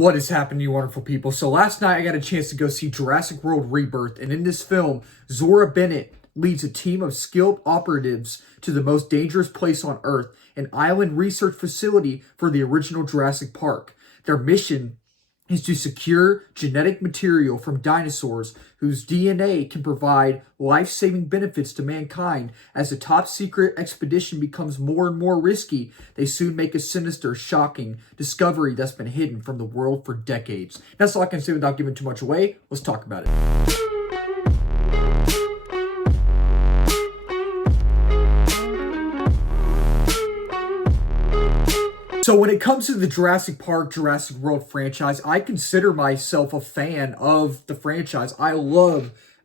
What is happening, you wonderful people? So last night I got a chance to go see Jurassic World Rebirth, and in this film, Zora Bennett leads a team of skilled operatives to the most dangerous place on Earth, an island research facility for the original Jurassic Park. Their mission is to secure genetic material from dinosaurs whose DNA can provide life-saving benefits to mankind. As the top-secret expedition becomes more and more risky, they soon make a sinister, shocking discovery that's been hidden from the world for decades. That's all I can say without giving too much away. Let's talk about it. So when it comes to the Jurassic Park, Jurassic World franchise, I consider myself a fan of the franchise. I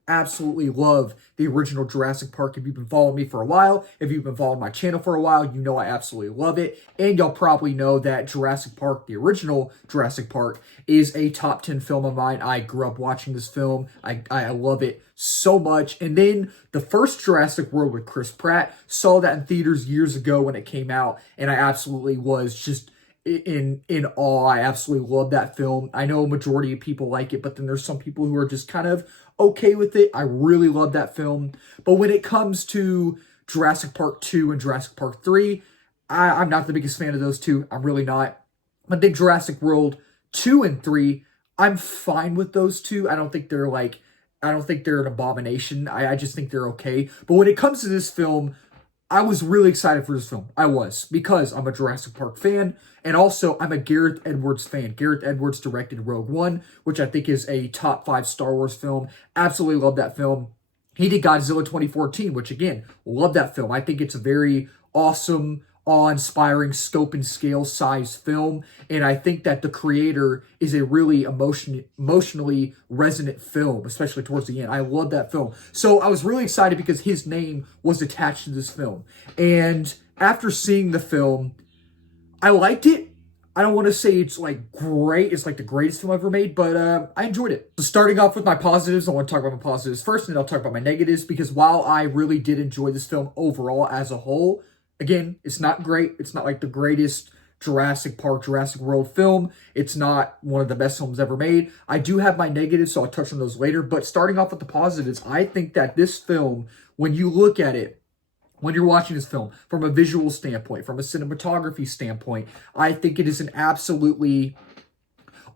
absolutely love the original Jurassic Park. If you've been following me for a while, if you've been following my channel for a while, you know I absolutely love it. And y'all probably know that Jurassic Park, the original Jurassic Park, is a top 10 film of mine. I grew up watching this film. I love it so much. And then the first Jurassic World with Chris Pratt, saw that in theaters years ago when it came out, and I absolutely was just in awe. I absolutely love that film. I know a majority of people like it, but then there's some people who are just kind of okay with it. I really love that film. But when it comes to Jurassic Park 2 and Jurassic Park 3, I'm not the biggest fan of those two. I'm really not. I think Jurassic World 2 and 3, I'm fine with those two. I don't think they're an abomination. I just think they're okay. But when it comes to this film, I was really excited for this film. I was, because I'm a Jurassic Park fan, and also I'm a Gareth Edwards fan. Gareth Edwards directed Rogue One, which I think is a top 5 Star Wars film. Absolutely love that film. He did Godzilla 2014, which again, love that film. I think it's a very awesome, awe-inspiring scope and scale size film, and I think that the creator is a really emotionally resonant film, especially towards the end. I love that film. So I was really excited because his name was attached to this film. And after seeing the film, I liked it. I don't want to say it's like great, it's like the greatest film ever made, but I enjoyed it. So starting off with my positives, I want to talk about my positives first, and then I'll talk about my negatives, because while I really did enjoy this film overall as a whole, again, it's not great. It's not like the greatest Jurassic Park, Jurassic World film. It's not one of the best films ever made. I do have my negatives, so I'll touch on those later. But starting off with the positives, I think that this film, when you look at it, when you're watching this film, from a visual standpoint, from a cinematography standpoint, I think it is an absolutely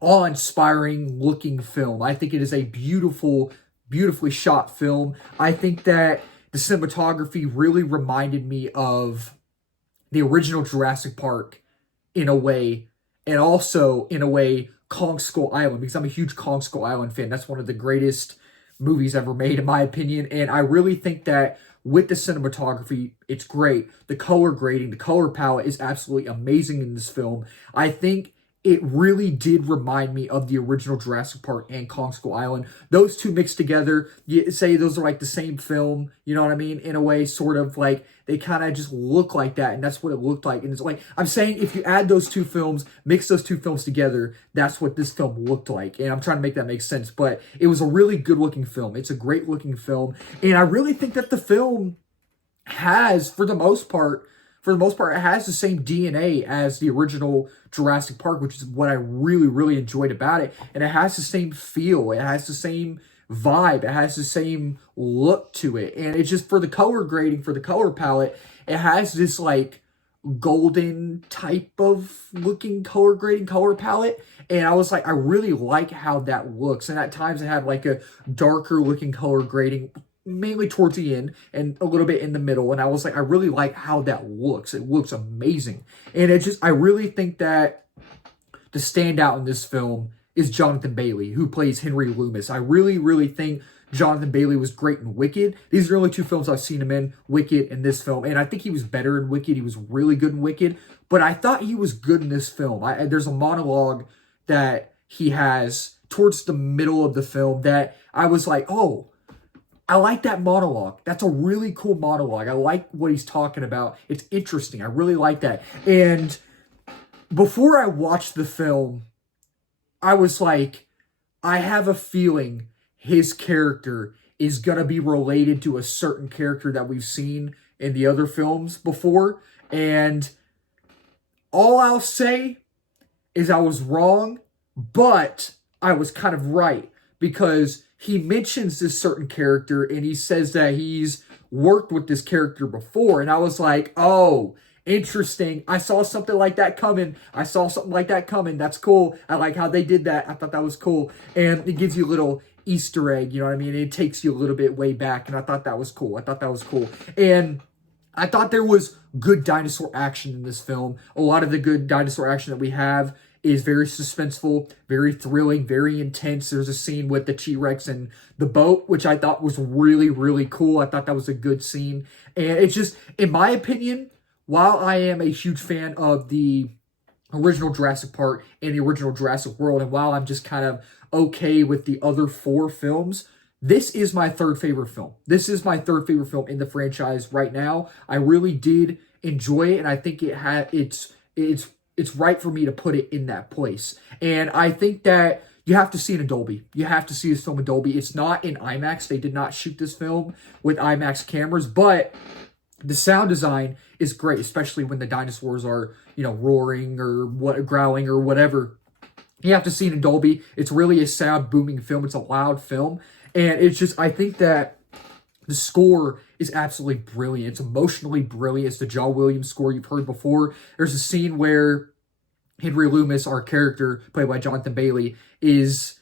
awe-inspiring looking film. I think it is a beautifully shot film. I think that the cinematography really reminded me of the original Jurassic Park in a way, and also in a way Kong Skull Island, because I'm a huge Kong Skull Island fan. That's one of the greatest movies ever made, in my opinion, and I really think that with the cinematography, it's great. The color grading, the color palette is absolutely amazing in this film. I think it really did remind me of the original Jurassic Park and Kong Skull Island. Those two mixed together, you say those are like the same film, you know what I mean? In a way, sort of like, they kind of just look like that, and that's what it looked like. And it's like, I'm saying if you add those two films, mix those two films together, that's what this film looked like. And I'm trying to make that make sense, but it was a really good looking film. It's a great looking film. And I really think that the film has, for the most part, it has the same DNA as the original Jurassic Park, which is what I really enjoyed about it. And it has the same feel. It has the same vibe. It has the same look to it. And it's just, for the color grading, for the color palette, it has this like golden type of looking color grading, color palette. And I was like, I really like how that looks. And at times it had like a darker looking color grading, mainly towards the end and a little bit in the middle. And I was like, I really like how that looks. It looks amazing. And it just, I really think that the standout in this film is Jonathan Bailey, who plays Henry Loomis. I really think Jonathan Bailey was great in Wicked. These are the only two films I've seen him in, Wicked and this film. And I think he was better in Wicked. He was really good in Wicked. But I thought he was good in this film. There's a monologue that he has towards the middle of the film that I was like, oh, I like that monologue. That's a really cool monologue. I like what he's talking about. It's interesting. I really like that. And before I watched the film, I was like, I have a feeling his character is going to be related to a certain character that we've seen in the other films before. And all I'll say is I was wrong, But I was kind of right, because he mentions this certain character and he says that he's worked with this character before. And I was like, oh, interesting. I saw something like that coming. I saw something like that coming. That's cool. I like how they did that. I thought that was cool. And it gives you a little Easter egg, you know what I mean? It takes you a little bit way back. And I thought that was cool. I thought that was cool. And I thought there was good dinosaur action in this film. A lot of the good dinosaur action that we have is very suspenseful, very thrilling, very intense. There's a scene with the T-Rex and the boat, which I thought was really, really cool. I thought that was a good scene. And it's just, in my opinion, while I am a huge fan of the original Jurassic Park and the original Jurassic World, and while I'm just kind of okay with the other 4 films, this is my third favorite film. This is my third favorite film in the franchise right now. I really did enjoy it, and I think it's right for me to put it in that place. And I think that you have to see it in Dolby. You have to see this film in Dolby. It's not in IMAX. They did not shoot this film with IMAX cameras, but the sound design is great, especially when the dinosaurs are, roaring or growling or whatever. You have to see it in Dolby. It's really a sound booming film. It's a loud film. And it's just, I think that the score is absolutely brilliant. It's emotionally brilliant. It's the John Williams score you've heard before. There's a scene where Henry Loomis, our character, played by Jonathan Bailey, is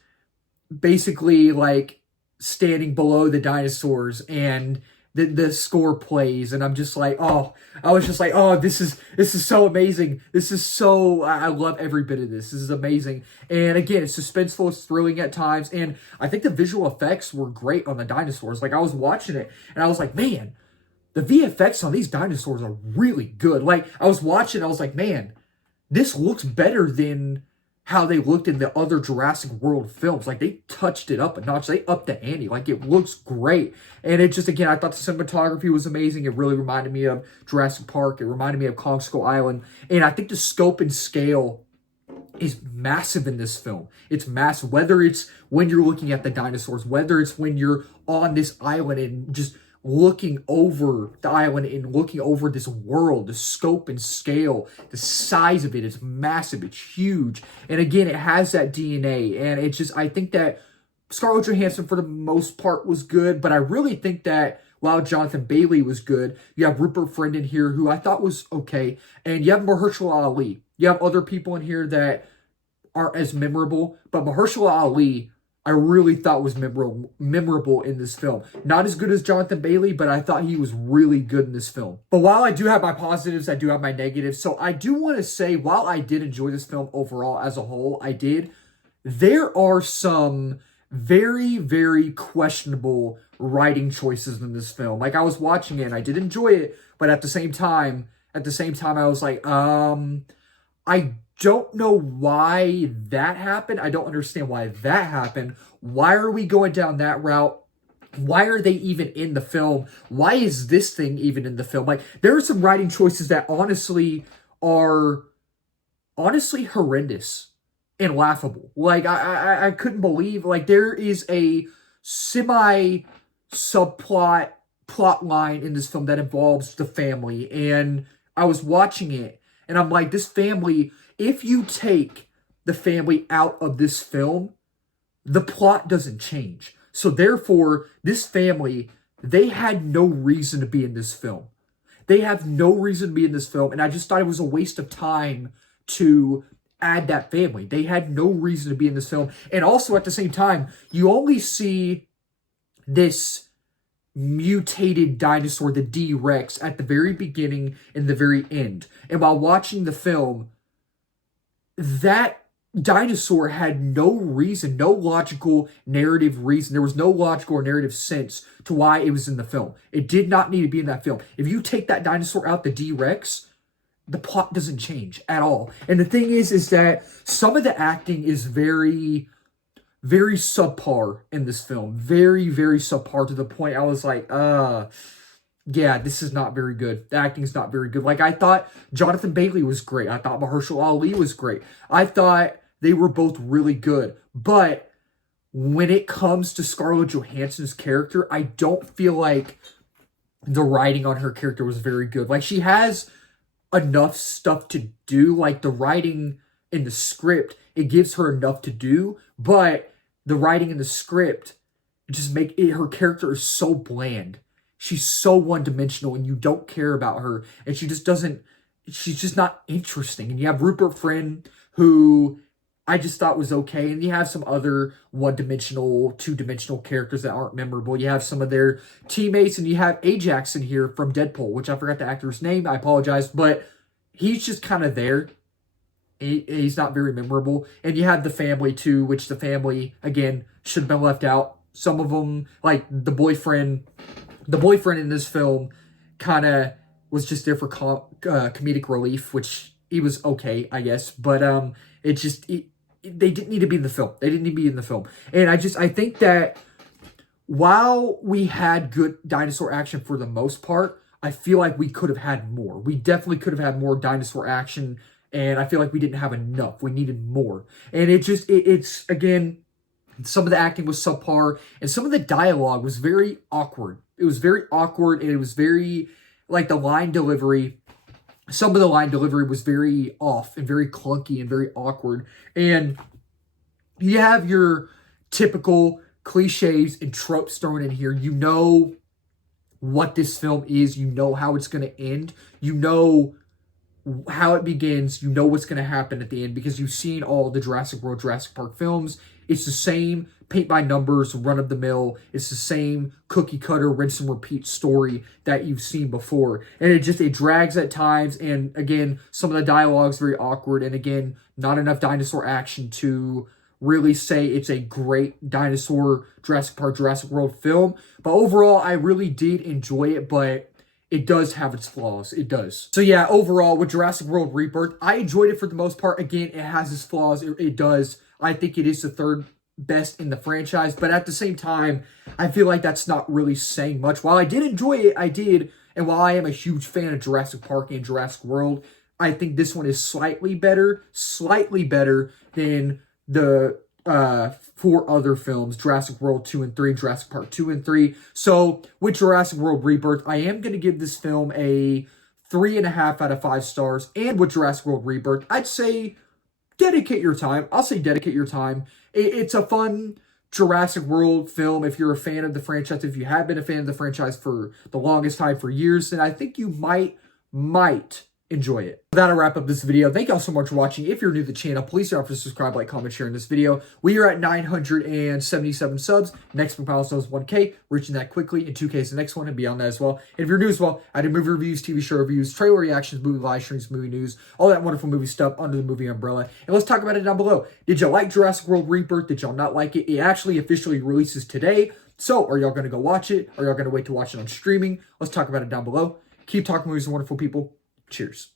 basically like standing below the dinosaurs, and the score plays, and I'm just like, oh, I was just like, oh, this is so amazing. This is so, I love every bit of this. This is amazing. And again, it's suspenseful, it's thrilling at times, and I think the visual effects were great on the dinosaurs. Like, I was watching it, and I was like, man, the VFX on these dinosaurs are really good. Like, I was watching, I was like, man, this looks better than how they looked in the other Jurassic World films. Like, they touched it up a notch. They upped the ante. Like, it looks great. And it just, again, I thought the cinematography was amazing. It really reminded me of Jurassic Park. It reminded me of Kong Skull Island. And I think the scope and scale is massive in this film. It's massive. Whether it's when you're looking at the dinosaurs, whether it's when you're on this island and just looking over the island and looking over this world, the scope and scale, the size of it is massive. It's huge. And again, it has that DNA. And it's just, I think that Scarlett Johansson for the most part was good, but I really think that while Jonathan Bailey was good, you have Rupert Friend in here, who I thought was okay, and you have Mahershala Ali. You have other people in here that aren't as memorable, but Mahershala Ali, I really thought was memorable in this film. Not as good as Jonathan Bailey, but I thought he was really good in this film. But while I do have my positives, I do have my negatives. So I do want to say, while I did enjoy this film overall as a whole, there are some very, very questionable writing choices in this film. Like, I was watching it and I did enjoy it, but at the same time, I was like, I don't know why that happened. I don't understand why that happened. Why are we going down that route? Why are they even in the film? Why is this thing even in the film? Like, there are some writing choices that honestly are horrendous and laughable. Like, I couldn't believe, like, there is a plot line in this film that involves the family, and I was watching it and I'm like, this family, if you take the family out of this film, the plot doesn't change. So therefore, this family, they had no reason to be in this film. They have no reason to be in this film, and I just thought it was a waste of time to add that family. They had no reason to be in this film. And also, at the same time, you only see this mutated dinosaur, the D-Rex, at the very beginning and the very end. And while watching the film, that dinosaur had no reason, no logical narrative reason. There was no logical or narrative sense to why it was in the film. It did not need to be in that film. If you take that dinosaur out, the D-Rex, the plot doesn't change at all. And the thing is that some of the acting is very, very subpar in this film. Very, very subpar, to the point I was like, yeah, this is not very good. The acting is not very good. Like, I thought Jonathan Bailey was great. I thought Mahershala Ali was great. I thought they were both really good. But when it comes to Scarlett Johansson's character, I don't feel like the writing on her character was very good. Like, she has enough stuff to do. Like, the writing in the script It gives her enough to do, but the writing in the script just make it, her character is so bland. She's so one-dimensional, and you don't care about her, and she just doesn't, she's just not interesting. And you have Rupert Friend, who I just thought was okay, and you have some other one-dimensional, two-dimensional characters that aren't memorable. You have some of their teammates, and you have Ajax in here from Deadpool, which I forgot the actor's name. I apologize, but he's just kind of there. He's not very memorable. And you have the family, too, which the family, again, should have been left out. Some of them, like the boyfriend in this film kind of was just there for comedic relief, which he was okay, I guess. But they didn't need to be in the film. They didn't need to be in the film. And I think that while we had good dinosaur action for the most part, I feel like we could have had more. We definitely could have had more dinosaur action, and I feel like we didn't have enough. We needed more. And it's again, some of the acting was subpar, and some of the dialogue was very awkward. It was very awkward, and it was very, like, the line delivery, some of the line delivery was very off and very clunky and very awkward. And you have your typical cliches and tropes thrown in here. You know what this film is. You know how it's going to end. You know how it begins. You know what's going to happen at the end, because you've seen all the Jurassic World, Jurassic Park films. It's the same paint by numbers, run of the mill. It's the same cookie cutter, rinse and repeat story that you've seen before. And it drags at times. And again, some of the dialogue's very awkward. And again, not enough dinosaur action to really say it's a great dinosaur Jurassic Park, Jurassic World film. But overall, I really did enjoy it, but it does have its flaws. It does. So yeah, overall, with Jurassic World Rebirth, I enjoyed it for the most part. Again, it has its flaws. It does. I think it is the third best in the franchise. But at the same time, I feel like that's not really saying much. While I did enjoy it, I did. And while I am a huge fan of Jurassic Park and Jurassic World, I think this one is slightly better than the 4 other films, Jurassic World 2 and 3, Jurassic Park 2 and 3. So with Jurassic World Rebirth, I am going to give this film a 3.5 out of 5 stars. And with Jurassic World Rebirth, I'd say dedicate your time. I'll say dedicate your time. It's a fun Jurassic World film. If you're a fan of the franchise, if you have been a fan of the franchise for the longest time, for years, then I think you might enjoy it. That'll wrap up this video. Thank y'all so much for watching. If you're new to the channel, please don't forget to subscribe, like, comment, share in this video. We are at 977 subs. Next big milestone is 1K. Reaching that quickly, and 2K is the next one, and beyond that as well. And if you're new as well, I do movie reviews, TV show reviews, trailer reactions, movie live streams, movie news, all that wonderful movie stuff under the movie umbrella. And let's talk about it down below. Did y'all like Jurassic World Rebirth? Did y'all not like it? It actually officially releases today. So are y'all going to go watch it? Are y'all going to wait to watch it on streaming? Let's talk about it down below. Keep talking movies, wonderful people. Cheers.